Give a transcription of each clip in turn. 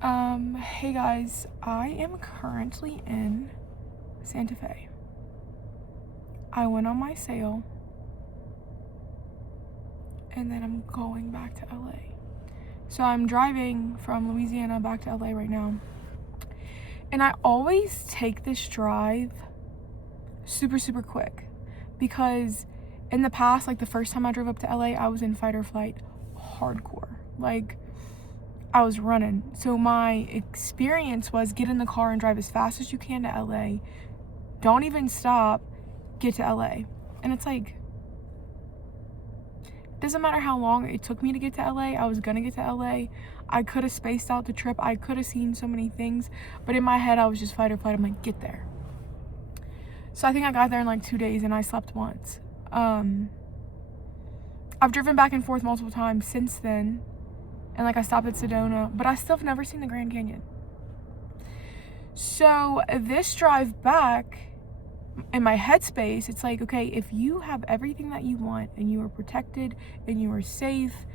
Hey guys, I am currently in Santa Fe. I went on my sale and then I'm going back to LA. So I'm driving from Louisiana back to LA right now. And I always take this drive super quick because in the past, like the first time I drove up to LA, I was in fight or flight hardcore. Like, I was running. So my experience was get in the car and drive as fast as you can to LA. Don't even stop, get to LA. And it's like, doesn't matter how long it took me to get to LA, I was gonna get to LA. I could have spaced out the trip. I could have seen so many things, but in my head I was just fight or flight. I'm like, get there. So I think I got there in like 2 days and I slept once. I've driven back and forth multiple times since then. And like I stopped at Sedona, but I still have never seen the Grand Canyon. So this drive back, in my headspace, it's like, okay, if you have everything that you want and you are protected and you are safe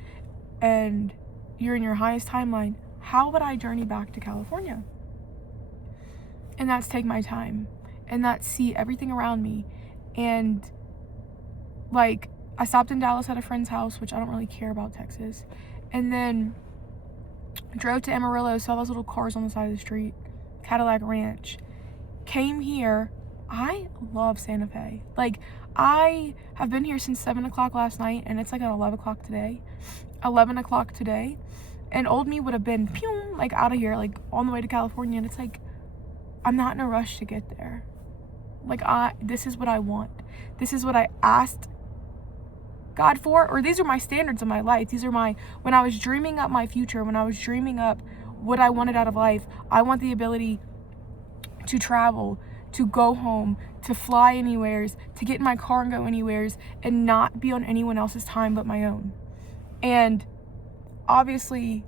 and you're in your highest timeline, how would I journey back to California? And that's take my time and that's see everything around me. And like, I stopped in Dallas at a friend's house, which I don't really care about Texas. And then drove to Amarillo, saw those little cars on the side of the street, Cadillac Ranch. Came here. I love Santa Fe. Like, I have been here since 7 o'clock last night, and it's like at 11 o'clock today. 11 o'clock today. And old me would have been, pew, like, out of here, like, on the way to California. And it's like, I'm not in a rush to get there. Like, this is what I want. This is what I asked God for, or these are my standards of my life. These are when I was dreaming up my future, when I was dreaming up what I wanted out of life, I want the ability to travel, to go home, to fly anywheres, to get in my car and go anywheres and not be on anyone else's time but my own. And obviously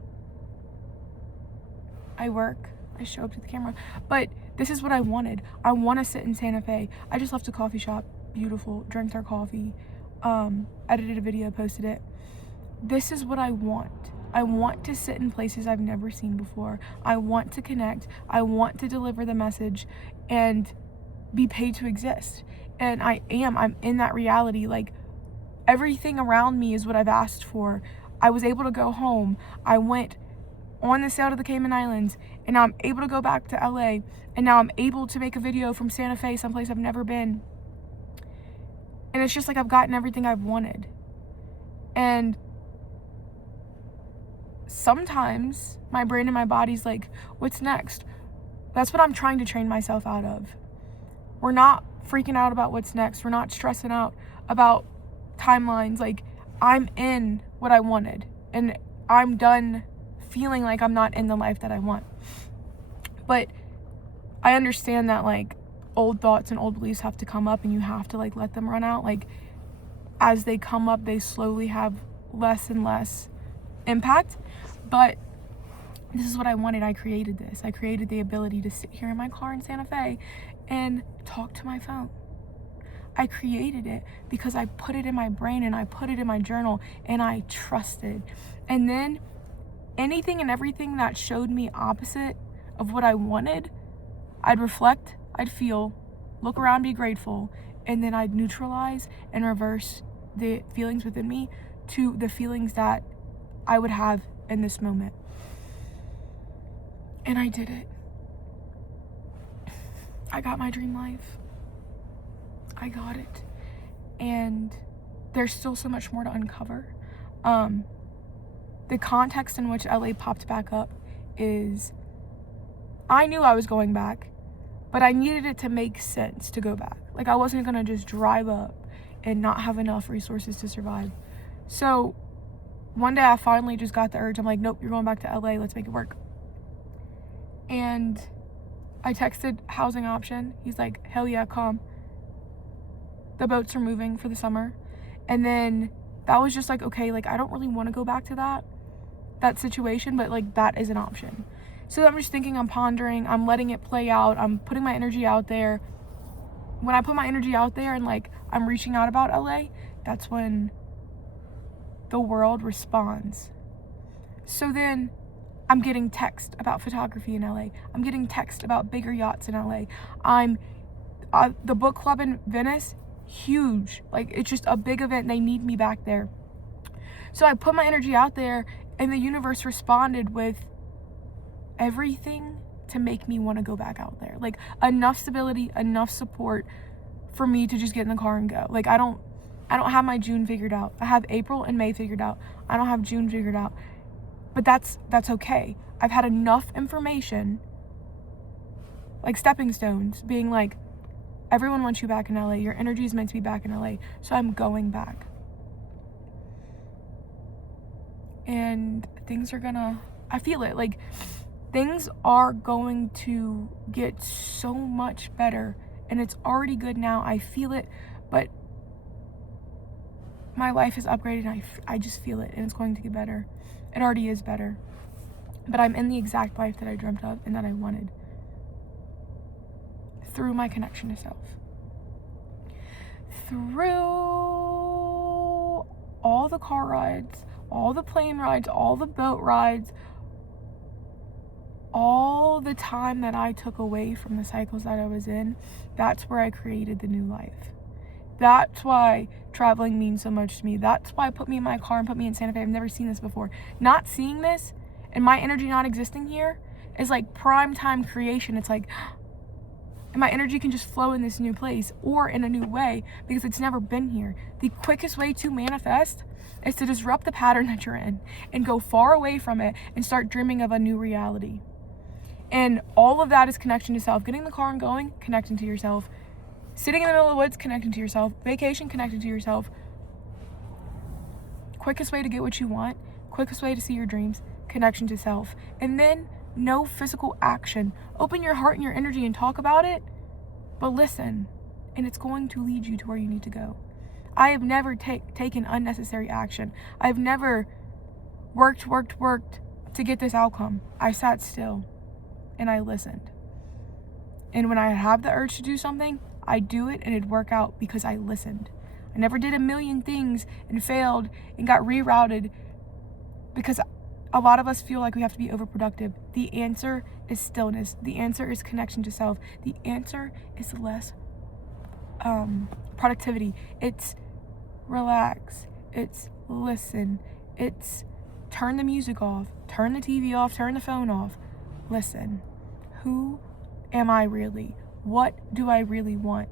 I work, I show up to the camera, but this is what I wanted. I want to sit in Santa Fe. I just left a coffee shop, beautiful, drank their coffee, edited a video, posted it. This is what I want. I want to sit in places I've never seen before. I want to connect. I want to deliver the message and be paid to exist. And I'm in that reality. Like, everything around me is what I've asked for. I was able to go home. I went on the sail to the Cayman Islands, and now I'm able to go back to LA, and now I'm able to make a video from Santa Fe, someplace I've never been. And it's just like I've gotten everything I've wanted. And sometimes my brain and my body's like, what's next? That's what I'm trying to train myself out of. We're not freaking out about what's next. We're not stressing out about timelines. Like, I'm in what I wanted. And I'm done feeling like I'm not in the life that I want. But I understand that, like, old thoughts and old beliefs have to come up and you have to, like, let them run out. Like, as they come up, they slowly have less and less impact. But this is what I wanted. I created this. I created the ability to sit here in my car in Santa Fe and talk to my phone. I created it because I put it in my brain and I put it in my journal and I trusted. And then anything and everything that showed me opposite of what I wanted, I'd reflect, I'd feel, look around, be grateful, and then I'd neutralize and reverse the feelings within me to the feelings that I would have in this moment. And I did it. I got my dream life. I got it. And there's still so much more to uncover. The context in which LA popped back up is, I knew I was going back, but I needed it to make sense to go back. Like, I wasn't gonna just drive up and not have enough resources to survive. So one day I finally just got the urge. I'm like, nope, you're going back to LA, let's make it work. And I texted housing option. He's like, hell yeah, come. The boats are moving for the summer. And then that was just like, okay, like, I don't really want to go back to that situation, but like, that is an option. So I'm just thinking, I'm pondering, I'm letting it play out, I'm putting my energy out there. When I put my energy out there and like I'm reaching out about LA, that's when the world responds. So then I'm getting text about photography in LA. I'm getting text about bigger yachts in LA. The book club in Venice, huge. Like, it's just a big event. They need me back there. So I put my energy out there, and the universe responded with everything to make me want to go back out there. Like, enough stability, enough support for me to just get in the car and go. Like, I don't have my June figured out. I have April and May figured out. I don't have June figured out. But that's okay. I've had enough information, like stepping stones, being like, everyone wants you back in LA. Your energy is meant to be back in LA. So I'm going back. And things are gonna, I feel it. Like, things are going to get so much better. And it's already good now. I feel it. But my life is upgraded. And I just feel it. And it's going to get better. It already is better. But I'm in the exact life that I dreamt of and that I wanted. Through my connection to self. Through all the car rides, all the plane rides, all the boat rides, all the time that I took away from the cycles that I was in, that's where I created the new life. That's why traveling means so much to me. That's why put me in my car and put me in Santa Fe. I've never seen this before. Not seeing this and my energy not existing here is like prime time creation. It's like, and my energy can just flow in this new place or in a new way because it's never been here. The quickest way to manifest is to disrupt the pattern that you're in and go far away from it and start dreaming of a new reality. And all of that is connection to self. Getting in the car and going, connecting to yourself. Sitting in the middle of the woods, connecting to yourself. Vacation, connecting to yourself. Quickest way to get what you want. Quickest way to see your dreams. Connection to self. And then no physical action. Open your heart and your energy and talk about it, but listen. And it's going to lead you to where you need to go. I have never taken unnecessary action. I've never worked to get this outcome. I sat still and I listened. And when I have the urge to do something, I do it and it'd work out because I listened. I never did a million things and failed and got rerouted because a lot of us feel like we have to be overproductive. The answer is stillness. The answer is connection to self. The answer is less productivity. It's relax. It's listen. It's turn the music off. Turn the TV off. Turn the phone off. Listen. Who am I really? What do I really want?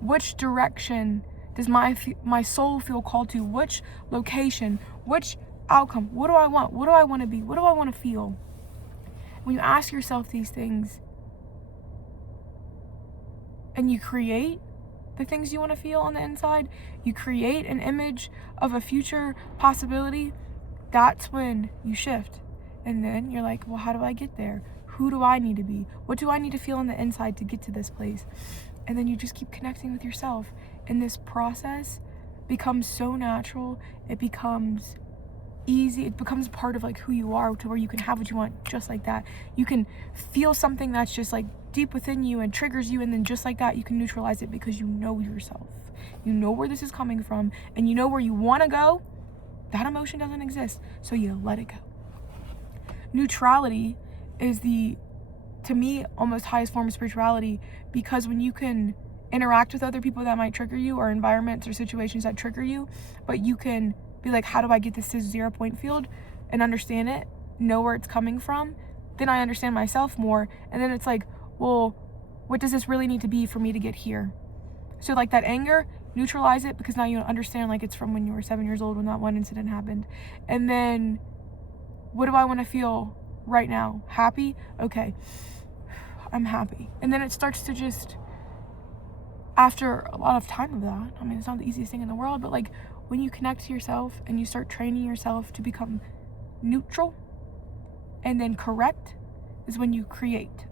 Which direction does my soul feel called to? Which location? Which outcome? What do I want? What do I want to be? What do I want to feel? When you ask yourself these things and you create the things you want to feel on the inside, you create an image of a future possibility, that's when you shift. And then you're like, well, how do I get there? Who do I need to be? What do I need to feel on the inside to get to this place? And then you just keep connecting with yourself. And this process becomes so natural. It becomes easy. It becomes part of like who you are, to where you can have what you want just like that. You can feel something that's just like deep within you and triggers you, and then just like that you can neutralize it because you know yourself. You know where this is coming from and you know where you want to go. That emotion doesn't exist, so you let it go. Neutrality is to me, almost highest form of spirituality, because when you can interact with other people that might trigger you, or environments or situations that trigger you, but you can be like, how do I get this to 0 point field and understand it, know where it's coming from, then I understand myself more. And then it's like, well, what does this really need to be for me to get here? So like that anger, neutralize it, because now you understand like it's from when you were 7 years old when that one incident happened. And then what do I want to feel right now? Happy? Okay, I'm happy. And then it starts to just, after a lot of time of that, I mean, it's not the easiest thing in the world, but like when you connect to yourself and you start training yourself to become neutral and then correct, is when you create.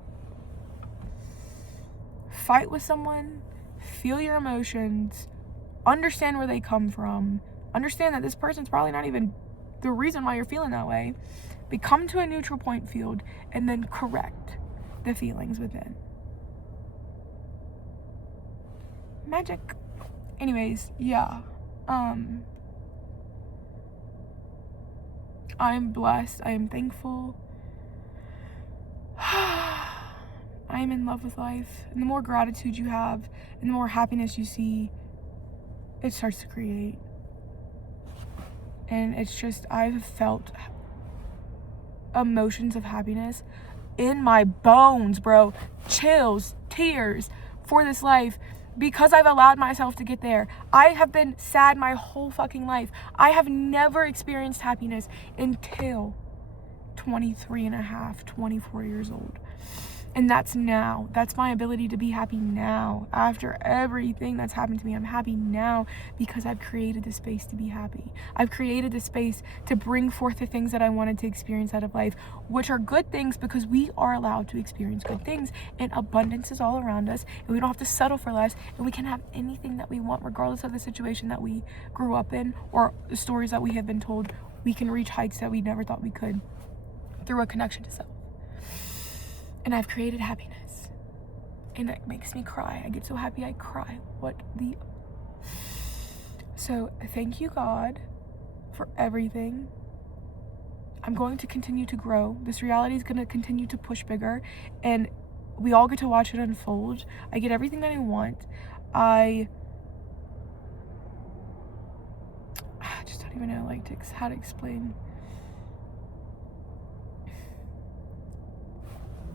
Fight with someone, feel your emotions, understand where they come from, understand that this person's probably not even the reason why you're feeling that way. Become to a neutral point field and then correct the feelings within. Magic. Anyways, yeah. I am blessed. I am thankful. I'm in love with life. And the more gratitude you have and the more happiness you see, it starts to create. And it's just, I've felt emotions of happiness in my bones, bro. Chills, tears for this life, because I've allowed myself to get there. I have been sad my whole fucking life. I have never experienced happiness until 23 and a half, 24 years old. And that's now. That's my ability to be happy now. After everything that's happened to me, I'm happy now because I've created the space to be happy. I've created the space to bring forth the things that I wanted to experience out of life, which are good things, because we are allowed to experience good things, and abundance is all around us, and we don't have to settle for less, and we can have anything that we want regardless of the situation that we grew up in or the stories that we have been told. We can reach heights that we never thought we could through a connection to self. And I've created happiness, and it makes me cry. I get so happy I cry. So thank you, God, for everything. I'm going to continue to grow. This reality is going to continue to push bigger, and we all get to watch it unfold. I get everything that I want. I just don't even know how to explain.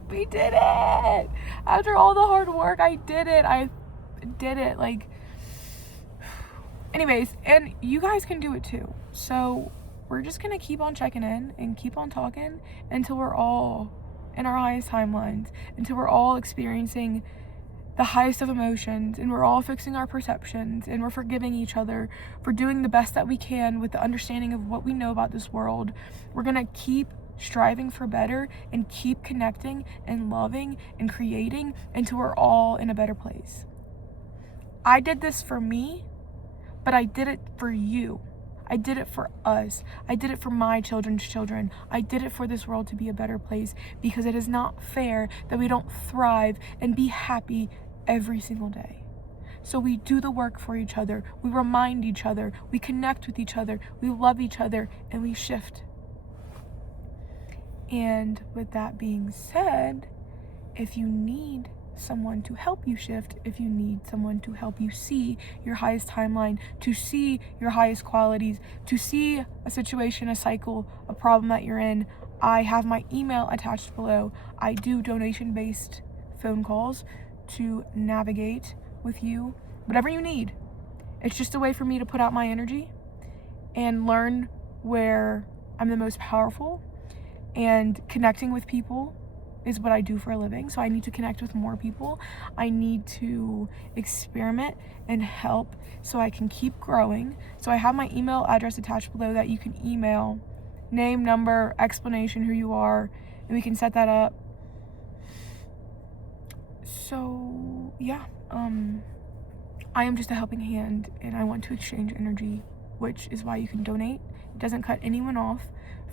We did it! After all the hard work, I did it. Anyways, and you guys can do it too. So we're just gonna keep on checking in and keep on talking until we're all in our highest timelines, until we're all experiencing the highest of emotions, and we're all fixing our perceptions, and we're forgiving each other for doing the best that we can with the understanding of what we know about this world. We're gonna keep striving for better and keep connecting and loving and creating until we're all in a better place. I did this for me, but I did it for you. I did it for us. I did it for my children's children. I did it for this world to be a better place, because it is not fair that we don't thrive and be happy every single day. So we do the work for each other. We remind each other. We connect with each other. We love each other, and we shift. And with that being said, if you need someone to help you shift, if you need someone to help you see your highest timeline, to see your highest qualities, to see a situation, a cycle, a problem that you're in, I have my email attached below. I do donation-based phone calls to navigate with you, whatever you need. It's just a way for me to put out my energy and learn where I'm the most powerful. And connecting with people is what I do for a living. So I need to connect with more people. I need to experiment and help so I can keep growing. So I have my email address attached below that you can email, name, number, explanation, who you are, and we can set that up. So yeah, I am just a helping hand, and I want to exchange energy, which is why you can donate. It doesn't cut anyone off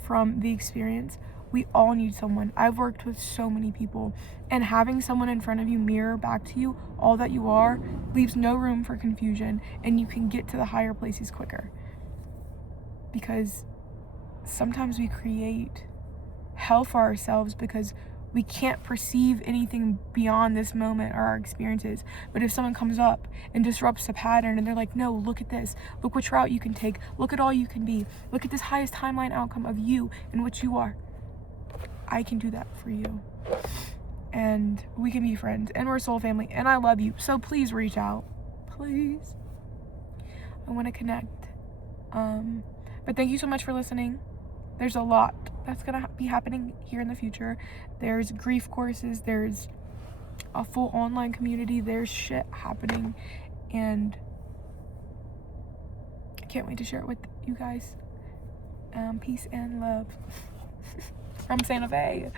from the experience. We all need someone. I've worked with so many people, and having someone in front of you mirror back to you all that you are leaves no room for confusion, and you can get to the higher places quicker. Because sometimes we create hell for ourselves because we can't perceive anything beyond this moment or our experiences. But if someone comes up and disrupts a pattern, and they're like, no, look at this, look which route you can take, look at all you can be, look at this highest timeline outcome of you and what you are, I can do that for you, and we can be friends, and we're a soul family, and I love you. So please reach out, please. I want to connect. But thank you so much for listening. There's a lot that's gonna be happening here in the future. There's grief courses, there's a full online community, there's shit happening, and I can't wait to share it with you guys. Peace and love from Santa Fe.